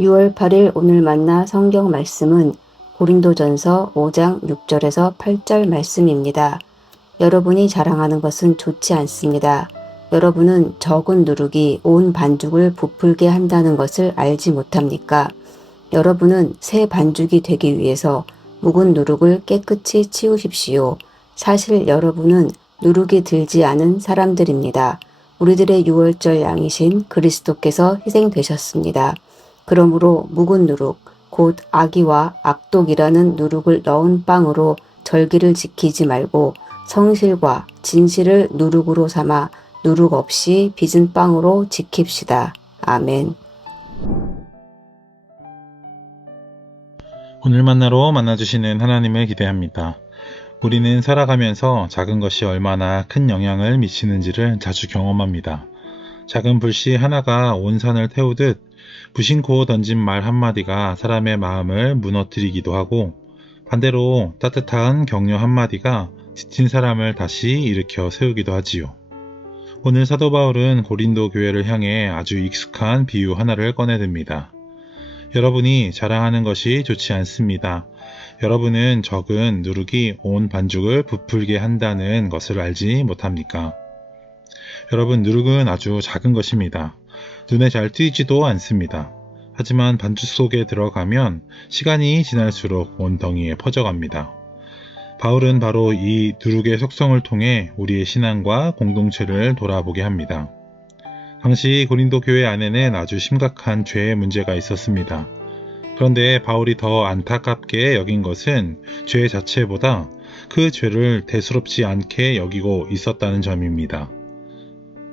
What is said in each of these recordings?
6월 8일 오늘 만나 성경 말씀은 고린도전서 5장 6절에서 8절 말씀입니다. 여러분이 자랑하는 것은 좋지 않습니다. 여러분은 적은 누룩이 온 반죽을 부풀게 한다는 것을 알지 못합니까? 여러분은 새 반죽이 되기 위해서 묵은 누룩을 깨끗이 치우십시오. 사실 여러분은 누룩이 들지 않은 사람들입니다. 우리들의 유월절 양이신 그리스도께서 희생되셨습니다. 그러므로 묵은 누룩, 곧 악의와 악독이라는 누룩을 넣은 빵으로 절기를 지키지 말고 성실과 진실을 누룩으로 삼아 누룩 없이 빚은 빵으로 지킵시다. 아멘. 오늘 만나로 만나주시는 하나님을 기대합니다. 우리는 살아가면서 작은 것이 얼마나 큰 영향을 미치는지를 자주 경험합니다. 작은 불씨 하나가 온 산을 태우듯 무심코 던진 말 한마디가 사람의 마음을 무너뜨리기도 하고, 반대로 따뜻한 격려 한마디가 지친 사람을 다시 일으켜 세우기도 하지요. 오늘 사도 바울은 고린도 교회를 향해 아주 익숙한 비유 하나를 꺼내듭니다. 여러분이 자랑하는 것이 좋지 않습니다. 여러분은 적은 누룩이 온 반죽을 부풀게 한다는 것을 알지 못합니까? 여러분, 누룩은 아주 작은 것입니다. 눈에 잘 띄지도 않습니다. 하지만 반죽 속에 들어가면 시간이 지날수록 온 덩이에 퍼져갑니다. 바울은 바로 이 누룩의 속성을 통해 우리의 신앙과 공동체를 돌아보게 합니다. 당시 고린도 교회 안에는 아주 심각한 죄의 문제가 있었습니다. 그런데 바울이 더 안타깝게 여긴 것은 죄 자체보다 그 죄를 대수롭지 않게 여기고 있었다는 점입니다.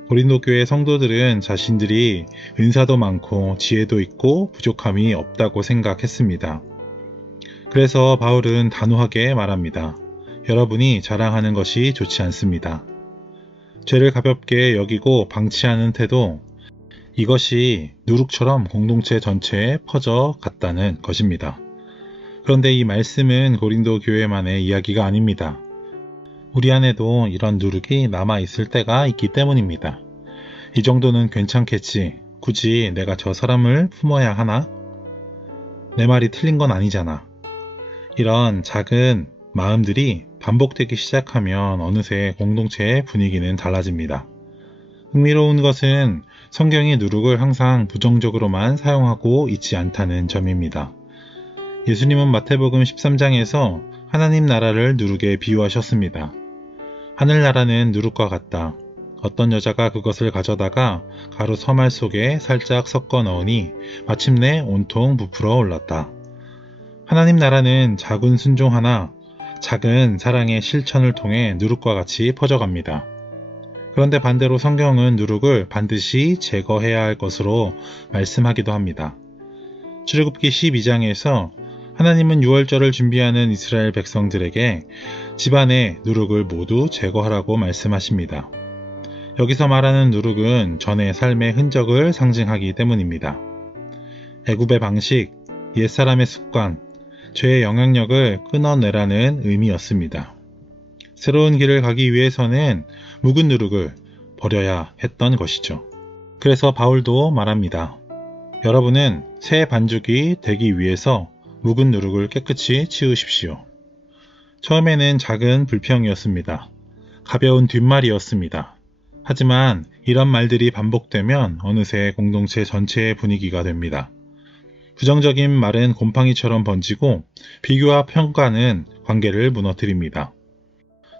고린도 교회 성도들은 자신들이 은사도 많고 지혜도 있고 부족함이 없다고 생각했습니다. 그래서 바울은 단호하게 말합니다. 여러분이 자랑하는 것이 좋지 않습니다. 죄를 가볍게 여기고 방치하는 태도, 이것이 누룩처럼 공동체 전체에 퍼져 갔다는 것입니다. 그런데 이 말씀은 고린도 교회만의 이야기가 아닙니다. 우리 안에도 이런 누룩이 남아있을 때가 있기 때문입니다. 이 정도는 괜찮겠지. 굳이 내가 저 사람을 품어야 하나? 내 말이 틀린 건 아니잖아. 이런 작은 마음들이 반복되기 시작하면 어느새 공동체의 분위기는 달라집니다. 흥미로운 것은 성경이 누룩을 항상 부정적으로만 사용하고 있지 않다는 점입니다. 예수님은 마태복음 13장에서 하나님 나라를 누룩에 비유하셨습니다. 하늘나라는 누룩과 같다. 어떤 여자가 그것을 가져다가 가루 서말 속에 살짝 섞어 넣으니 마침내 온통 부풀어 올랐다. 하나님 나라는 작은 순종 하나, 작은 사랑의 실천을 통해 누룩과 같이 퍼져갑니다. 그런데 반대로 성경은 누룩을 반드시 제거해야 할 것으로 말씀하기도 합니다. 출애굽기 12장에서 하나님은 유월절을 준비하는 이스라엘 백성들에게 집안의 누룩을 모두 제거하라고 말씀하십니다. 여기서 말하는 누룩은 전의 삶의 흔적을 상징하기 때문입니다. 애굽의 방식, 옛사람의 습관, 죄의 영향력을 끊어내라는 의미였습니다. 새로운 길을 가기 위해서는 묵은 누룩을 버려야 했던 것이죠. 그래서 바울도 말합니다. 여러분은 새 반죽이 되기 위해서 묵은 누룩을 깨끗이 치우십시오. 처음에는 작은 불평이었습니다. 가벼운 뒷말이었습니다. 하지만 이런 말들이 반복되면 어느새 공동체 전체의 분위기가 됩니다. 부정적인 말은 곰팡이처럼 번지고 비교와 평가는 관계를 무너뜨립니다.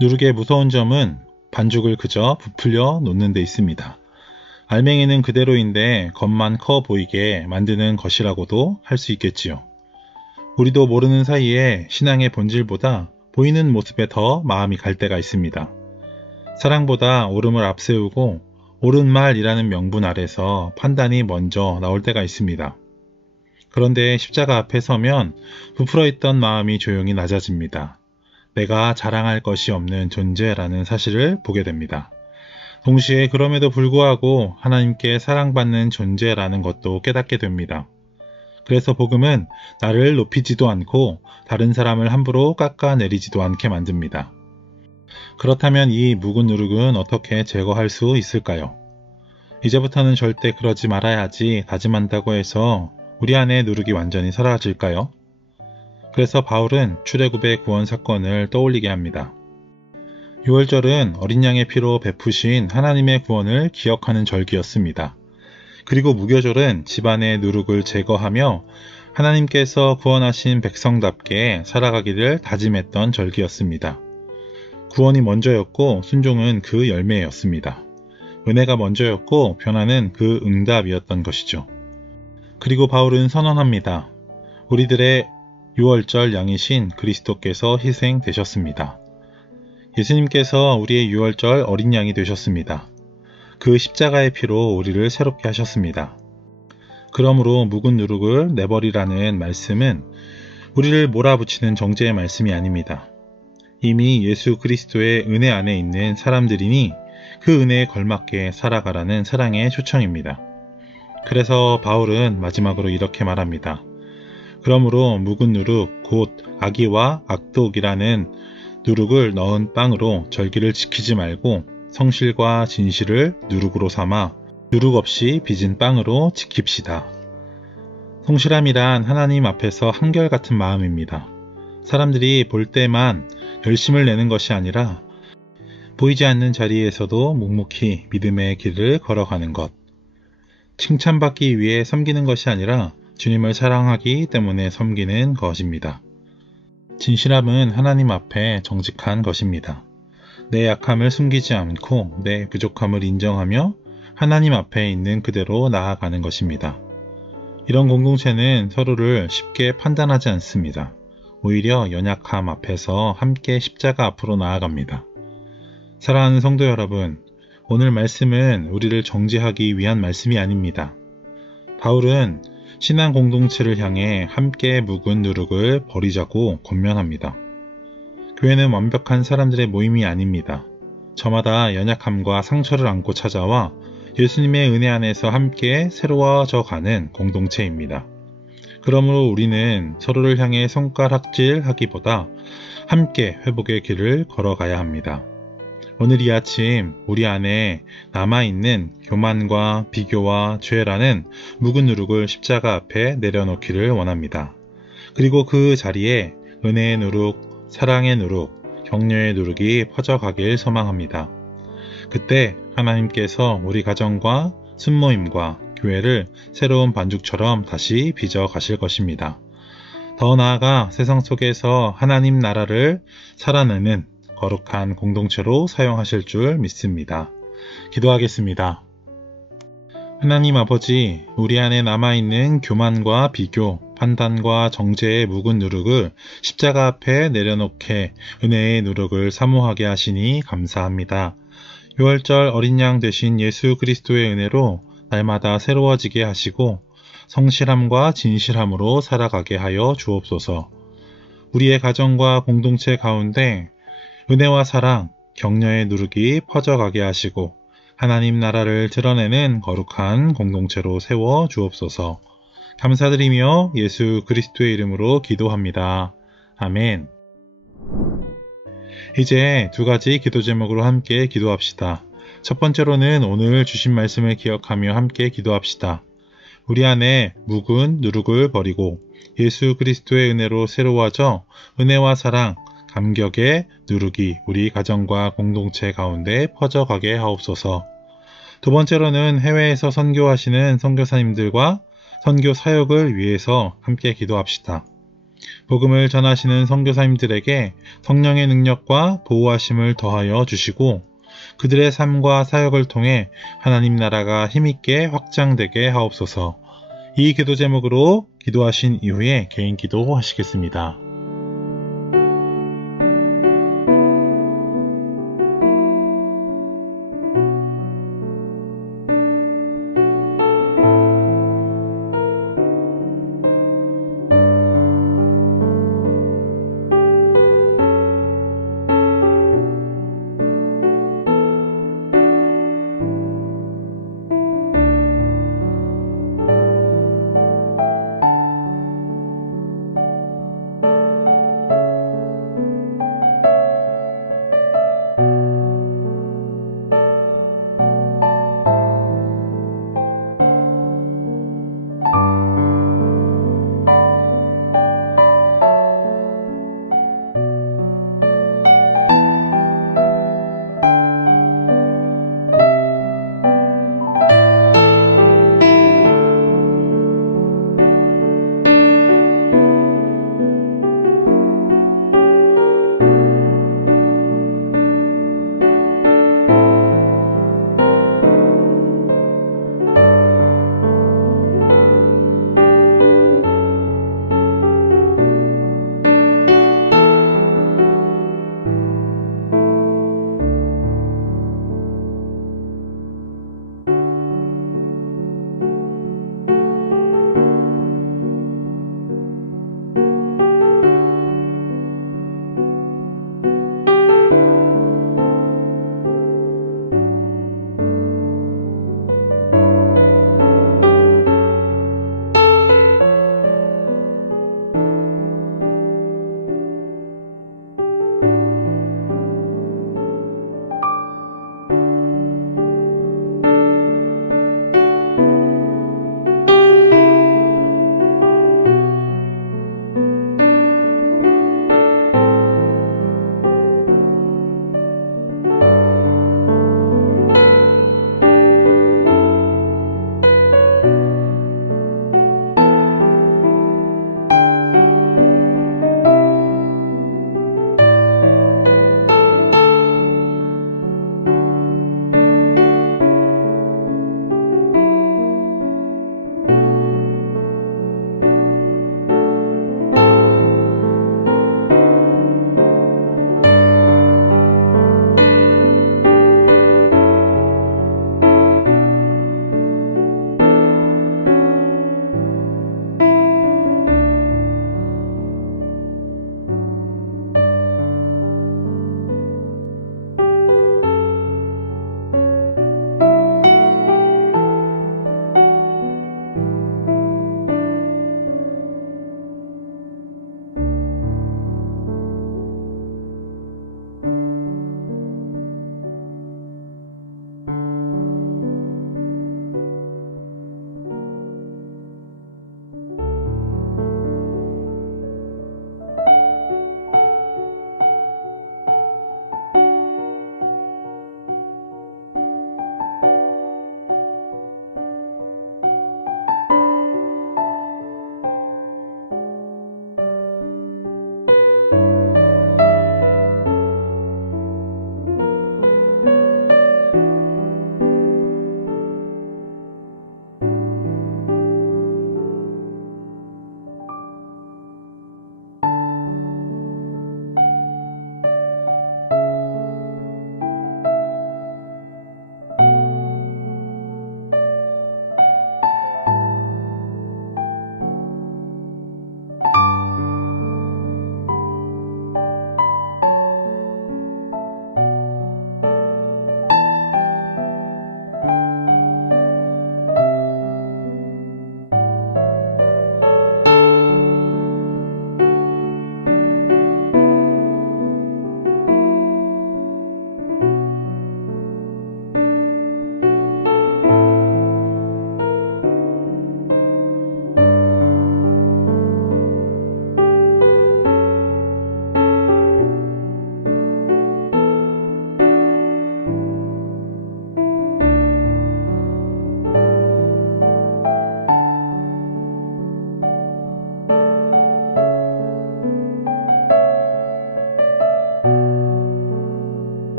누룩의 무서운 점은 반죽을 그저 부풀려 놓는 데 있습니다. 알맹이는 그대로인데 겉만 커 보이게 만드는 것이라고도 할 수 있겠지요. 우리도 모르는 사이에 신앙의 본질보다 보이는 모습에 더 마음이 갈 때가 있습니다. 사랑보다 옳음을 앞세우고 옳은 말이라는 명분 아래서 판단이 먼저 나올 때가 있습니다. 그런데 십자가 앞에 서면 부풀어 있던 마음이 조용히 낮아집니다. 내가 자랑할 것이 없는 존재라는 사실을 보게 됩니다. 동시에 그럼에도 불구하고 하나님께 사랑받는 존재라는 것도 깨닫게 됩니다. 그래서 복음은 나를 높이지도 않고 다른 사람을 함부로 깎아내리지도 않게 만듭니다. 그렇다면 이 묵은 누룩은 어떻게 제거할 수 있을까요? 이제부터는 절대 그러지 말아야지 다짐한다고 해서 우리 안에 누룩이 완전히 사라질까요? 그래서 바울은 출애굽의 구원 사건을 떠올리게 합니다. 유월절은 어린 양의 피로 베푸신 하나님의 구원을 기억하는 절기였습니다. 그리고 무교절은 집안의 누룩을 제거하며 하나님께서 구원하신 백성답게 살아가기를 다짐했던 절기였습니다. 구원이 먼저였고 순종은 그 열매였습니다. 은혜가 먼저였고 변화는 그 응답이었던 것이죠. 그리고 바울은 선언합니다. 우리들의 유월절 양이신 그리스도께서 희생되셨습니다. 예수님께서 우리의 유월절 어린 양이 되셨습니다. 그 십자가의 피로 우리를 새롭게 하셨습니다. 그러므로 묵은 누룩을 내버리라는 말씀은 우리를 몰아붙이는 정죄의 말씀이 아닙니다. 이미 예수 그리스도의 은혜 안에 있는 사람들이니 그 은혜에 걸맞게 살아가라는 사랑의 초청입니다. 그래서 바울은 마지막으로 이렇게 말합니다. 그러므로 묵은 누룩 곧 악의와 악독이라는 누룩을 넣은 빵으로 절기를 지키지 말고 성실과 진실을 누룩으로 삼아 누룩 없이 빚은 빵으로 지킵시다. 성실함이란 하나님 앞에서 한결같은 마음입니다. 사람들이 볼 때만 열심을 내는 것이 아니라 보이지 않는 자리에서도 묵묵히 믿음의 길을 걸어가는 것. 칭찬받기 위해 섬기는 것이 아니라 주님을 사랑하기 때문에 섬기는 것입니다. 진실함은 하나님 앞에 정직한 것입니다. 내 약함을 숨기지 않고 내 부족함을 인정하며 하나님 앞에 있는 그대로 나아가는 것입니다. 이런 공동체는 서로를 쉽게 판단하지 않습니다. 오히려 연약함 앞에서 함께 십자가 앞으로 나아갑니다. 사랑하는 성도 여러분, 오늘 말씀은 우리를 정죄하기 위한 말씀이 아닙니다. 바울은 신앙 공동체를 향해 함께 묵은 누룩을 버리자고 권면합니다. 교회는 완벽한 사람들의 모임이 아닙니다. 저마다 연약함과 상처를 안고 찾아와 예수님의 은혜 안에서 함께 새로워져 가는 공동체입니다. 그러므로 우리는 서로를 향해 손가락질하기보다 함께 회복의 길을 걸어가야 합니다. 오늘 이 아침 우리 안에 남아있는 교만과 비교와 죄라는 묵은 누룩을 십자가 앞에 내려놓기를 원합니다. 그리고 그 자리에 은혜의 누룩, 사랑의 누룩, 격려의 누룩이 퍼져가길 소망합니다. 그때 하나님께서 우리 가정과 순모임과 교회를 새로운 반죽처럼 다시 빚어 가실 것입니다. 더 나아가 세상 속에서 하나님 나라를 살아내는 거룩한 공동체로 사용하실 줄 믿습니다. 기도하겠습니다. 하나님 아버지, 우리 안에 남아있는 교만과 비교, 판단과 정죄의 묵은 누룩을 십자가 앞에 내려놓게 은혜의 누룩을 사모하게 하시니 감사합니다. 유월절 어린 양 되신 예수 그리스도의 은혜로 날마다 새로워지게 하시고 성실함과 진실함으로 살아가게 하여 주옵소서. 우리의 가정과 공동체 가운데 은혜와 사랑, 격려의 누룩이 퍼져가게 하시고 하나님 나라를 드러내는 거룩한 공동체로 세워 주옵소서. 감사드리며 예수 그리스도의 이름으로 기도합니다. 아멘. 이제 두 가지 기도 제목으로 함께 기도합시다. 첫 번째로는 오늘 주신 말씀을 기억하며 함께 기도합시다. 우리 안에 묵은 누룩을 버리고 예수 그리스도의 은혜로 새로워져 은혜와 사랑, 감격의 누룩이 우리 가정과 공동체 가운데 퍼져가게 하옵소서. 두 번째로는 해외에서 선교하시는 선교사님들과 선교 사역을 위해서 함께 기도합시다. 복음을 전하시는 선교사님들에게 성령의 능력과 보호하심을 더하여 주시고 그들의 삶과 사역을 통해 하나님 나라가 힘있게 확장되게 하옵소서. 이 기도 제목으로 기도하신 이후에 개인 기도하시겠습니다.